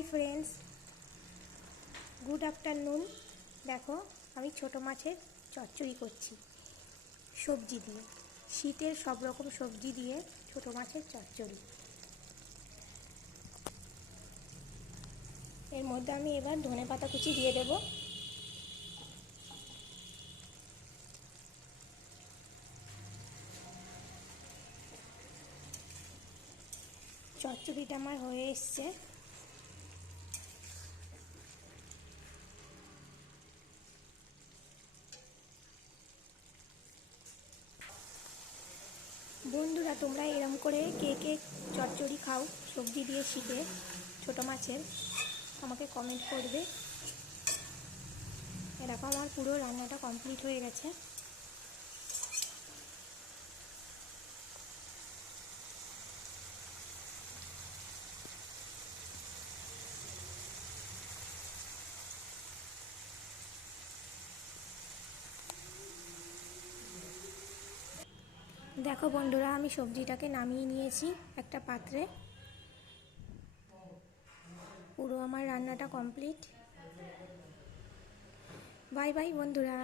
Hi friends, good afternoon. দেখো, আমি ছোট মাছের চচ্চড়ি করছি সবজি দিয়ে। শীতের সব রকম সবজি দিয়ে ছোট মাছের চচ্চড়ি। এর মধ্যে আমি এবার ধনেপাতা কুচি দিয়ে দেব। চচ্চড়িটা আমার হয়ে এসছে। বন্ধুরা, তোমরা এরম করে কে কে চচ্চড়ি খাও সবজি দিয়ে শীতে ছোটো মাছের, আমাকে কমেন্ট করবে। এরকম আমার পুরো রান্নাটা কমপ্লিট হয়ে গেছে। দেখো বন্ধুরা, আমি সবজিটাকে নামিয়ে নিয়েছি একটা পাত্রে। পুরো আমার রান্নাটা কমপ্লিট। বাই বাই বন্ধুরা।